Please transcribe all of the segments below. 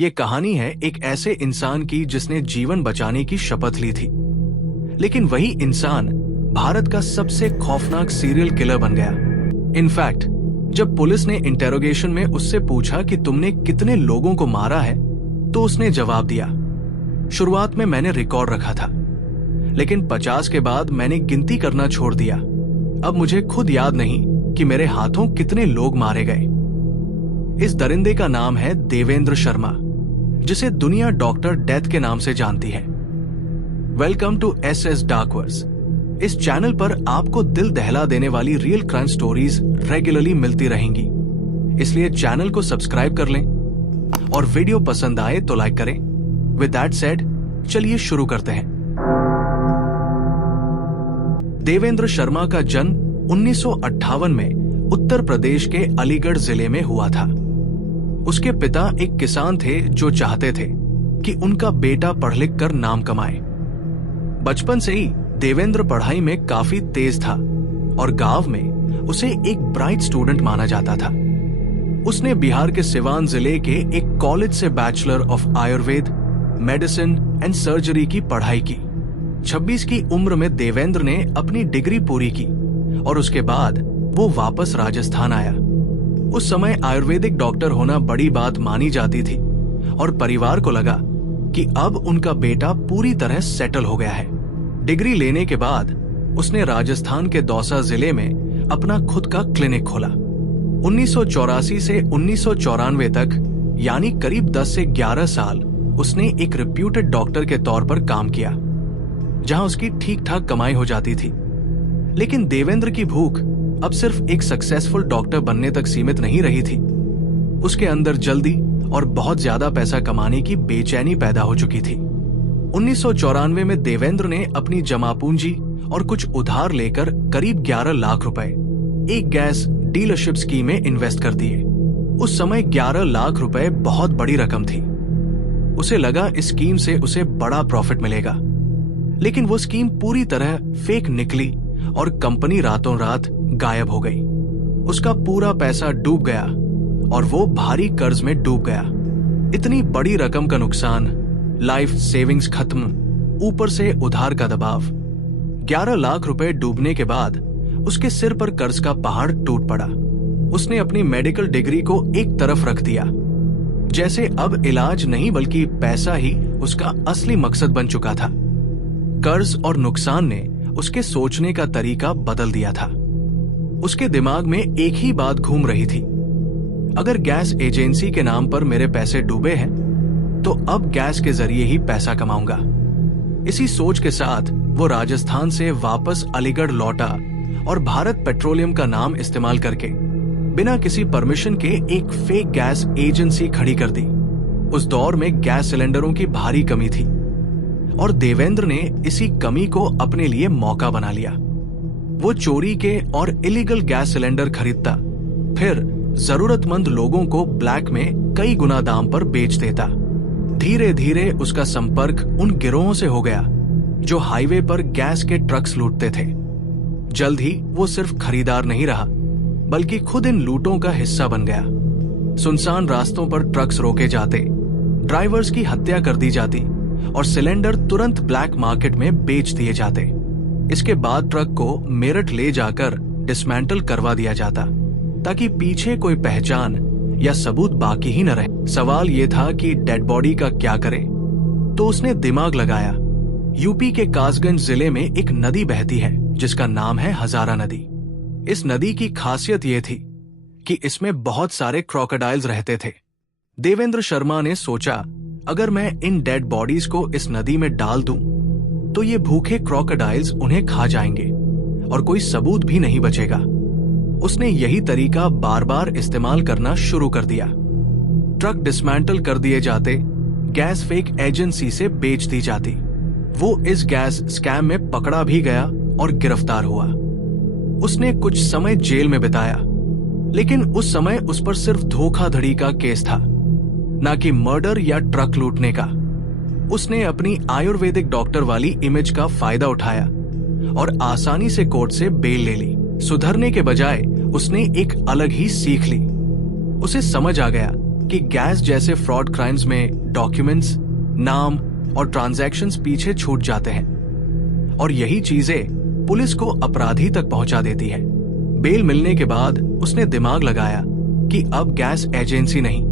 ये कहानी है एक ऐसे इंसान की जिसने जीवन बचाने की शपथ ली थी, लेकिन वही इंसान भारत का सबसे खौफनाक सीरियल किलर बन गया। इनफैक्ट जब पुलिस ने इंटेरोगेशन में उससे पूछा कि तुमने कितने लोगों को मारा है, तो उसने जवाब दिया, शुरुआत में मैंने रिकॉर्ड रखा था, लेकिन 50 के बाद मैंने गिनती करना छोड़ दिया। अब मुझे खुद याद नहीं कि मेरे हाथों कितने लोग मारे गए। इस दरिंदे का नाम है देवेंद्र शर्मा, जिसे दुनिया डॉक्टर डेथ के नाम से जानती है। Welcome to SS Darkverse. इस चैनल पर आपको दिल दहला देने वाली रियल क्राइम स्टोरीज रेगुलरली मिलती रहेंगी, इसलिए चैनल को सब्सक्राइब कर लें और वीडियो पसंद आए तो लाइक करें। विद दैट सेड, चलिए शुरू करते हैं। देवेंद्र शर्मा का जन्म 1958 में उत्तर प्रदेश के अलीगढ़ जिले में हुआ था। उसके पिता एक किसान थे जो चाहते थे कि उनका बेटा पढ़ लिख कर नाम कमाए। बचपन से ही देवेंद्र पढ़ाई में काफी तेज था और गांव में उसे एक ब्राइट स्टूडेंट माना जाता था। उसने बिहार के सिवान जिले के एक कॉलेज से bachelor of Ayurveda, medicine and surgery की पढ़ाई की। 26 की उम्र में देवेंद्र ने अपनी डिग्री पूरी की और उसके बाद वो वापस राजस्थान आया। उस समय आयुर्वेदिक डॉक्टर होना बड़ी बात मानी जाती थी और परिवार को लगा कि अब उनका बेटा पूरी तरह सेटल हो गया है। डिग्री लेने के बाद उसने राजस्थान के दौसा जिले में अपना खुद का क्लिनिक खोला। 1984 से 1994 तक, यानी करीब 10 से 11 साल उसने एक रिप्यूटेड डॉक्टर के तौर पर काम किया, जहां उसकी ठीक ठाक कमाई हो जाती थी। लेकिन देवेंद्र की भूख अब सिर्फ एक सक्सेसफुल डॉक्टर बनने तक सीमित नहीं रही थी। उसके अंदर जल्दी और बहुत ज्यादा पैसा कमाने की बेचैनी पैदा हो चुकी थी। 1994 में देवेंद्र ने अपनी जमा पूंजी और कुछ उधार लेकर करीब 11 लाख रुपए एक गैस डीलरशिप स्कीम में इन्वेस्ट कर दिए। उस समय 11 लाख रुपए बहुत बड़ी रकम थी। उसे लगा इस स्कीम से उसे बड़ा प्रॉफिट मिलेगा, लेकिन वो स्कीम पूरी तरह फेक निकली और कंपनी रातों रात गायब हो गई। उसका पूरा पैसा डूब गया और वो भारी कर्ज में डूब गया। इतनी बड़ी रकम का नुकसान, लाइफ सेविंग्स खत्म, ऊपर से उधार का दबाव। 11 लाख रुपए डूबने के बाद उसके सिर पर कर्ज का पहाड़ टूट पड़ा। उसने अपनी मेडिकल डिग्री को एक तरफ रख दिया, जैसे अब इलाज नहीं बल्कि पैसा ही उसका असली मकसद बन चुका था। कर्ज और नुकसान ने उसके सोचने का तरीका बदल दिया था। उसके दिमाग में एक ही बात घूम रही थी, अगर गैस एजेंसी के नाम पर मेरे पैसे डूबे हैं, तो अब गैस के जरिए ही पैसा कमाऊंगा। इसी सोच के साथ वो राजस्थान से वापस अलीगढ़ लौटा और भारत पेट्रोलियम का नाम इस्तेमाल करके बिना किसी परमिशन के एक फेक गैस एजेंसी खड़ी कर दी। उस दौर में गैस सिलेंडरों की भारी कमी थी और देवेंद्र ने इसी कमी को अपने लिए मौका बना लिया। वो चोरी के और इलीगल गैस सिलेंडर खरीदता, फिर जरूरतमंद लोगों को ब्लैक में कई गुना दाम पर बेच देता। धीरे धीरे उसका संपर्क उन गिरोहों से हो गया जो हाईवे पर गैस के ट्रक्स लूटते थे। जल्द ही वो सिर्फ खरीदार नहीं रहा, बल्कि खुद इन लूटों का हिस्सा बन गया। सुनसान रास्तों पर ट्रक्स रोके जाते, ड्राइवर्स की हत्या कर दी जाती और सिलेंडर तुरंत ब्लैक मार्केट में बेच दिए जाते। इसके बाद ट्रक को मेरठ ले जाकर डिसमेंटल करवा दिया जाता, ताकि पीछे कोई पहचान या सबूत बाकी ही न रहे। सवाल यह था कि डेड बॉडी का क्या करें, तो उसने दिमाग लगाया। यूपी के कासगंज जिले में एक नदी बहती है जिसका नाम है हजारा नदी। इस नदी की खासियत यह थी कि इसमें बहुत सारे क्रोकोडाइल्स रहते थे। देवेंद्र शर्मा ने सोचा, अगर मैं इन डेड बॉडीज को इस नदी में डाल दूं, तो ये भूखे क्रोकोडाइल्स उन्हें खा जाएंगे और कोई सबूत भी नहीं बचेगा। उसने यही तरीका बार बार इस्तेमाल करना शुरू कर दिया। ट्रक डिसमेंटल कर दिए जाते, गैस फेक एजेंसी से बेच दी जाती। वो इस गैस स्कैम में पकड़ा भी गया और गिरफ्तार हुआ। उसने कुछ समय जेल में बिताया, लेकिन उस समय उस पर सिर्फ धोखाधड़ी का केस था, ना कि मर्डर या ट्रक लूटने का। उसने अपनी आयुर्वेदिक डॉक्टर वाली इमेज का फायदा उठाया और आसानी से कोर्ट से बेल ले ली। सुधरने के बजाय उसने एक अलग ही सीख ली। उसे समझ आ गया कि गैस जैसे फ्रॉड क्राइम्स में डॉक्यूमेंट्स, नाम और ट्रांजैक्शंस पीछे छूट जाते हैं और यही चीजें पुलिस को अपराधी तक पहुंचा देती है। बेल मिलने के बाद उसने दिमाग लगाया कि अब गैस एजेंसी नहीं,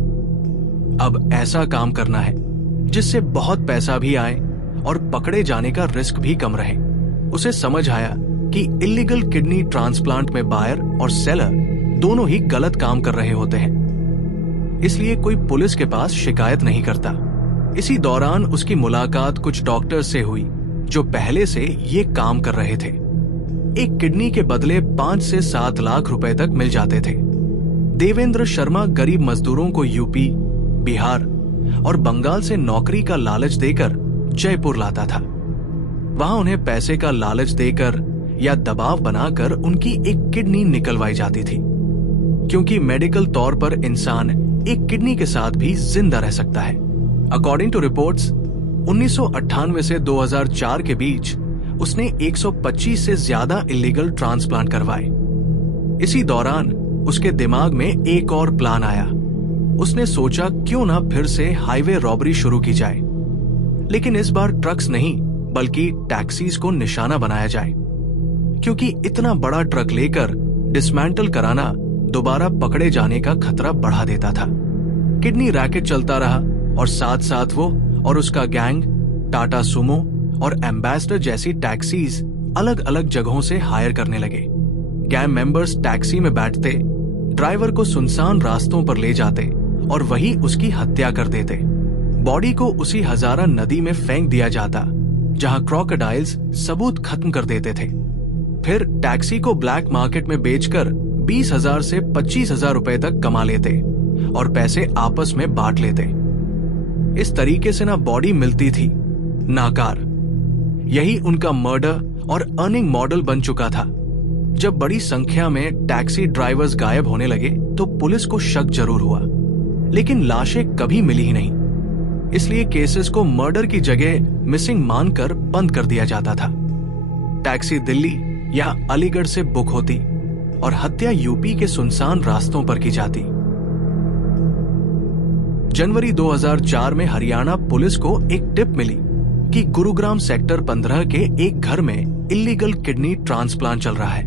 अब ऐसा काम करना है जिससे बहुत पैसा भी आए और पकड़े जाने का रिस्क भी कम रहे। उसे समझ आया कि इलीगल किडनी ट्रांसप्लांट में बायर और सेलर दोनों ही गलत काम कर रहे होते हैं, इसलिए कोई पुलिस के पास शिकायत नहीं करता। इसी दौरान उसकी मुलाकात कुछ डॉक्टर से हुई जो पहले से ये काम कर रहे थे। एक किडनी के बदले 5 से 7 लाख रुपए तक मिल जाते थे। देवेंद्र शर्मा गरीब मजदूरों को यूपी, बिहार और बंगाल से नौकरी का लालच देकर जयपुर लाता था। वहां उन्हें पैसे का लालच देकर या दबाव बनाकर उनकी एक किडनी निकलवाई जाती थी, क्योंकि मेडिकल तौर पर इंसान एक किडनी के साथ भी जिंदा रह सकता है। अकॉर्डिंग टू रिपोर्ट्स, 1998 से 2004 के बीच उसने 125 से ज्यादा इलीगल ट्रांसप्लांट करवाए। इसी दौरान उसके दिमाग में एक और प्लान आया। उसने सोचा क्यों ना फिर से हाईवे रॉबरी शुरू की जाए, लेकिन इस बार ट्रक्स नहीं बल्कि टैक्सीज को निशाना बनाया जाए, क्योंकि इतना बड़ा ट्रक लेकर डिसमेंटल कराना दोबारा पकड़े जाने का खतरा बढ़ा देता था। किडनी रैकेट चलता रहा और साथ साथ वो और उसका गैंग टाटा सुमो और एम्बेसडर जैसी टैक्सीज अलग अलग जगहों से हायर करने लगे। गैंग मेंबर्स टैक्सी में बैठते, ड्राइवर को सुनसान रास्तों पर ले जाते और वही उसकी हत्या कर देते। बॉडी को उसी हजारा नदी में फेंक दिया जाता जहां क्रोकोडाइल्स सबूत खत्म कर देते थे। फिर टैक्सी को ब्लैक मार्केट में बेचकर 20,000 से 25,000 रुपए तक कमा लेते और पैसे आपस में बांट लेते। इस तरीके से ना बॉडी मिलती थी ना कार। यही उनका मर्डर और अर्निंग मॉडल बन चुका था। जब बड़ी संख्या में टैक्सी ड्राइवर्स गायब होने लगे तो पुलिस को शक जरूर हुआ, लेकिन लाशें कभी मिली ही नहीं। इसलिए केसेस को मर्डर की जगह मिसिंग मानकर बंद कर दिया जाता था। टैक्सी दिल्ली या अलीगढ़ से बुक होती और हत्या यूपी के सुनसान रास्तों पर की जाती। जनवरी 2004 में हरियाणा पुलिस को एक टिप मिली कि गुरुग्राम सेक्टर 15 के एक घर में इलीगल किडनी ट्रांसप्लांट चल रहा है।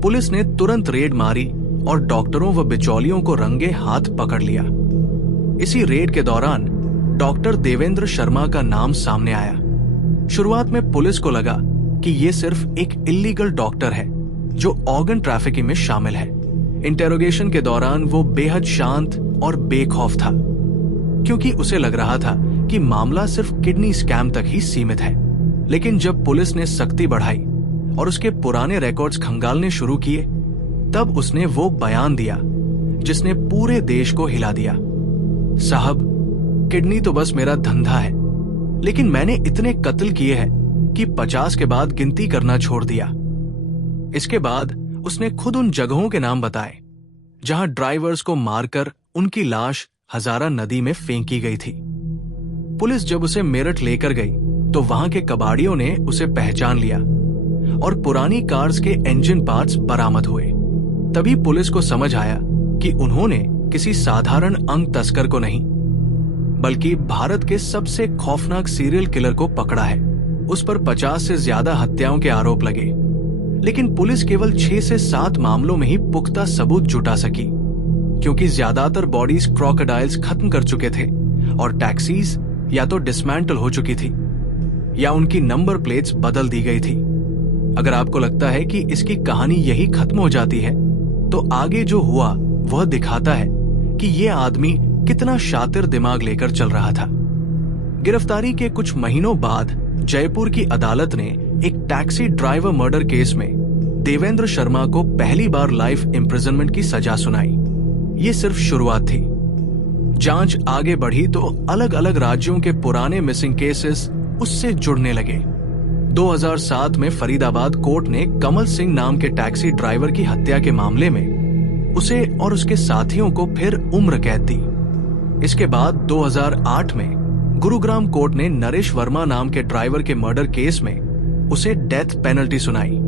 पुलिस ने तुरंत रेड मारी और डॉक्टरों व बिचौलियों को रंगे हाथ पकड़ लिया। इसी रेड के दौरान डॉक्टर देवेंद्र शर्मा का नाम सामने आया। शुरुआत में पुलिस को लगा कि ये सिर्फ एक इलीगल डॉक्टर है जो ऑर्गन ट्रैफिकिंग में शामिल है। इंटेरोगेशन के दौरान वो बेहद शांत और बेखौफ था, क्योंकि उसे लग रहा था कि मामला सिर्फ किडनी स्कैम तक ही सीमित है। लेकिन जब पुलिस ने सख्ती बढ़ाई और उसके पुराने रिकॉर्ड्स खंगालने शुरू किए, तब उसने वो बयान दिया जिसने पूरे देश को हिला दिया। साहब, किडनी तो बस मेरा धंधा है, लेकिन मैंने इतने कत्ल किए हैं कि 50 के बाद गिनती करना छोड़ दिया। इसके बाद उसने खुद उन जगहों के नाम बताए जहां ड्राइवर्स को मारकर उनकी लाश हजारा नदी में फेंकी गई थी। पुलिस जब उसे मेरठ लेकर गई तो वहां के कबाड़ियों ने उसे पहचान लिया और पुरानी कार्स के इंजन पार्ट्स बरामद हुए। तभी पुलिस को समझ आया कि उन्होंने किसी साधारण अंग तस्कर को नहीं, बल्कि भारत के सबसे खौफनाक सीरियल किलर को पकड़ा है। उस पर 50 से ज्यादा हत्याओं के आरोप लगे, लेकिन पुलिस केवल 6 से 7 मामलों में ही पुख्ता सबूत जुटा सकी, क्योंकि ज्यादातर बॉडीज क्रोकोडाइल्स खत्म कर चुके थे और टैक्सीज या तो डिसमेंटल हो चुकी थी या उनकी नंबर प्लेट्स बदल दी गई थी। अगर आपको लगता है कि इसकी कहानी यही खत्म हो जाती है, तो आगे जो हुआ वह दिखाता है कि यह आदमी कितना शातिर दिमाग लेकर चल रहा था। गिरफ्तारी के कुछ महीनों बाद जयपुर की अदालत ने एक टैक्सी ड्राइवर मर्डर केस में देवेंद्र शर्मा को पहली बार लाइफ इम्प्रिजनमेंट की सजा सुनाई। ये सिर्फ शुरुआत थी। जांच आगे बढ़ी तो अलग अलग राज्यों के पुराने मिसिंग केसेस उससे जुड़ने लगे। 2007 में फरीदाबाद कोर्ट ने कमल सिंह नाम के टैक्सी ड्राइवर की हत्या के मामले में उसे और उसके साथियों को फिर उम्र कैद दी। इसके बाद 2008 में गुरुग्राम कोर्ट ने नरेश वर्मा नाम के ड्राइवर के मर्डर केस में उसे डेथ पेनल्टी सुनाई,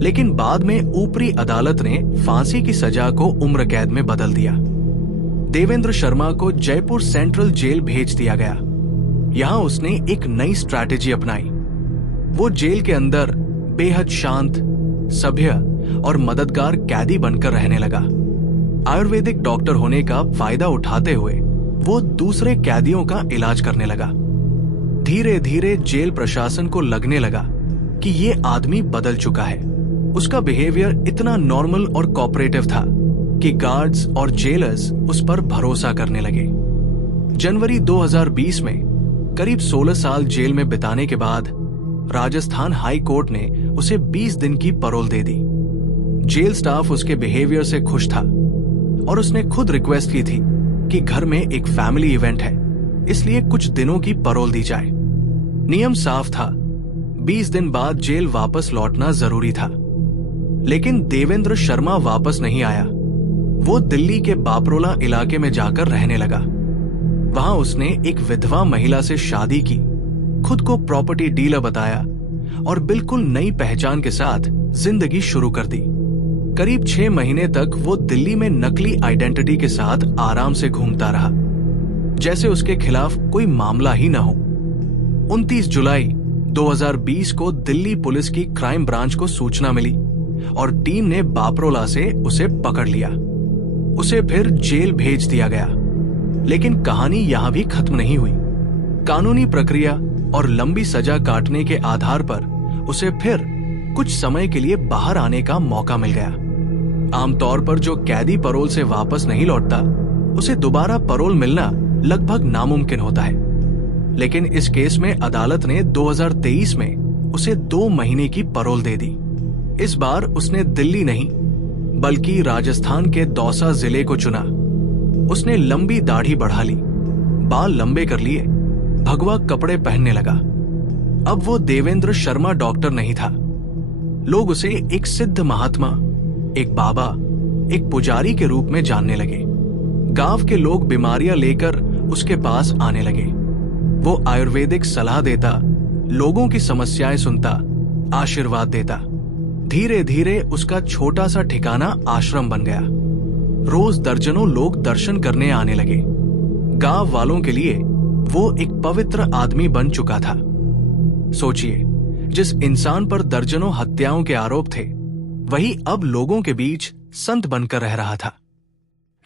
लेकिन बाद में ऊपरी अदालत ने फांसी की सजा को उम्र कैद में बदल दिया। देवेंद्र शर्मा को जयपुर सेंट्रल जेल भेज दिया गया। यहां उसने एक नई स्ट्रैटेजी अपनाई। वो जेल के अंदर बेहद शांत, सभ्य और मददगार कैदी बनकर रहने लगा। आयुर्वेदिक डॉक्टर होने का फायदा उठाते हुए वो दूसरे कैदियों का इलाज करने लगा। धीरे धीरे जेल प्रशासन को लगने लगा कि ये आदमी बदल चुका है। उसका बिहेवियर इतना नॉर्मल और कोऑपरेटिव था कि गार्ड्स और जेलर्स उस पर भरोसा करने लगे। जनवरी 2020 में करीब 16 साल जेल में बिताने के बाद राजस्थान हाई कोर्ट ने उसे 20 दिन की पैरोल दे दी। जेल स्टाफ उसके बिहेवियर से खुश था और उसने खुद रिक्वेस्ट की थी कि घर में एक फैमिली इवेंट है, इसलिए कुछ दिनों की पैरोल दी जाए। नियम साफ था, 20 दिन बाद जेल वापस लौटना जरूरी था। लेकिन देवेंद्र शर्मा वापस नहीं आया। वो दिल्ली के बापरोला इलाके में जाकर रहने लगा। वहां उसने एक विधवा महिला से शादी की, खुद को प्रॉपर्टी डीलर बताया और बिल्कुल नई पहचान के साथ जिंदगी शुरू कर दी। करीब 6 महीने तक वो दिल्ली में नकली आइडेंटिटी के साथ आराम से घूमता रहा, जैसे उसके खिलाफ कोई मामला ही न हो। 29 जुलाई 2020 को दिल्ली पुलिस की क्राइम ब्रांच को सूचना मिली और टीम ने बापरोला से उसे पकड़ लिया। उसे फिर जेल भेज दिया गया। लेकिन कहानी यहां भी खत्म नहीं हुई। कानूनी प्रक्रिया और लंबी सजा काटने के आधार पर उसे फिर कुछ समय के लिए बाहर आने का मौका मिल गया। आमतौर पर जो कैदी पैरोल से वापस नहीं लौटता, उसे दोबारा पैरोल मिलना लगभग नामुमकिन होता है। लेकिन इस केस में अदालत ने 2023 में उसे 2 महीने की पैरोल दे दी। इस बार उसने दिल्ली नहीं बल्कि राजस्थान के दौसा जिले को चुना। उसने लंबी दाढ़ी बढ़ा ली, बाल लंबे कर लिए, भगवा कपड़े पहनने लगा। अब वो देवेंद्र शर्मा डॉक्टर नहीं था। लोग उसे एक सिद्ध महात्मा, एक बाबा, एक पुजारी के रूप में जानने लगे। गांव के लोग बीमारियां लेकर उसके पास आने लगे। वो आयुर्वेदिक सलाह देता, लोगों की समस्याएं सुनता, आशीर्वाद देता। धीरे धीरे उसका छोटा सा ठिकाना आश्रम बन गया। रोज दर्जनों लोग दर्शन करने आने लगे। गांव वालों के लिए वो एक पवित्र आदमी बन चुका था। सोचिए, जिस इंसान पर दर्जनों हत्याओं के आरोप थे, वही अब लोगों के बीच संत बनकर रह रहा था।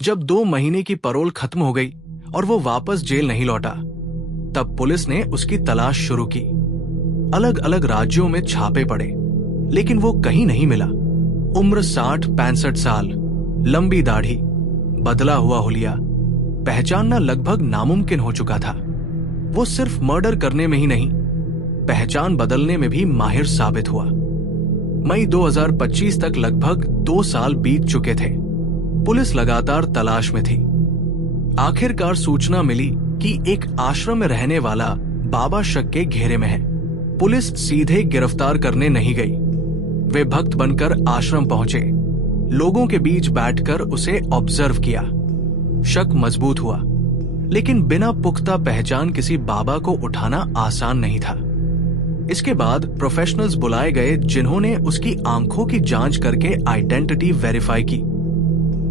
जब 2 महीने की पैरोल खत्म हो गई और वो वापस जेल नहीं लौटा, तब पुलिस ने उसकी तलाश शुरू की। अलग अलग राज्यों में छापे पड़े, लेकिन वो कहीं नहीं मिला। उम्र 60-65 साल, लंबी दाढ़ी, बदला हुआ हुलिया, पहचानना लगभग नामुमकिन हो चुका था। वो सिर्फ मर्डर करने में ही नहीं, पहचान बदलने में भी माहिर साबित हुआ। मई 2025 तक लगभग 2 साल बीत चुके थे। पुलिस लगातार तलाश में थी। आखिरकार सूचना मिली कि एक आश्रम में रहने वाला बाबा शक के घेरे में है। पुलिस सीधे गिरफ्तार करने नहीं गई। वे भक्त बनकर आश्रम पहुंचे, लोगों के बीच बैठकर उसे ऑब्जर्व किया। शक मजबूत हुआ, लेकिन बिना पुख्ता पहचान किसी बाबा को उठाना आसान नहीं था। इसके बाद प्रोफेशनल्स बुलाए गए, जिन्होंने उसकी आंखों की जांच करके आइडेंटिटी वेरीफाई की,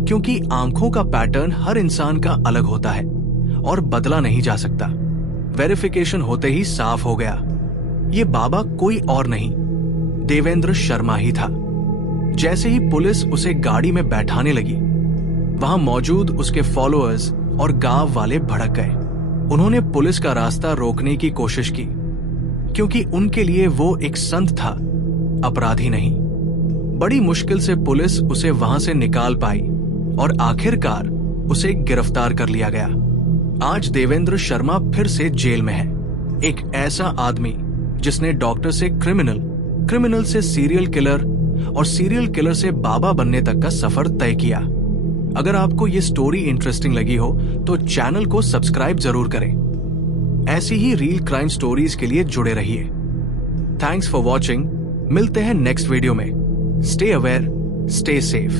क्योंकि आंखों का पैटर्न हर इंसान का अलग होता है और बदला नहीं जा सकता। वेरिफिकेशन होते ही साफ हो गया, ये बाबा कोई और नहीं, देवेंद्र शर्मा ही था। जैसे ही पुलिस उसे गाड़ी में बैठाने लगी, वहां मौजूद उसके फॉलोअर्स और गांव वाले भड़क गए। उन्होंने पुलिस का रास्ता रोकने की कोशिश की, क्योंकि उनके लिए वो एक संत था, अपराधी नहीं। बड़ी मुश्किल से पुलिस उसे वहां से निकाल पाई और आखिरकार उसे गिरफ्तार कर लिया गया। आज देवेंद्र शर्मा फिर से जेल में है, एक ऐसा आदमी जिसने डॉक्टर से क्रिमिनल से सीरियल किलर और सीरियल किलर से बाबा बनने तक का सफर तय किया। अगर आपको ये स्टोरी इंटरेस्टिंग लगी हो तो चैनल को सब्सक्राइब जरूर करें। ऐसी ही रियल क्राइम स्टोरीज के लिए जुड़े रहिए। Thanks for watching. मिलते हैं नेक्स्ट वीडियो में। Stay aware, stay safe.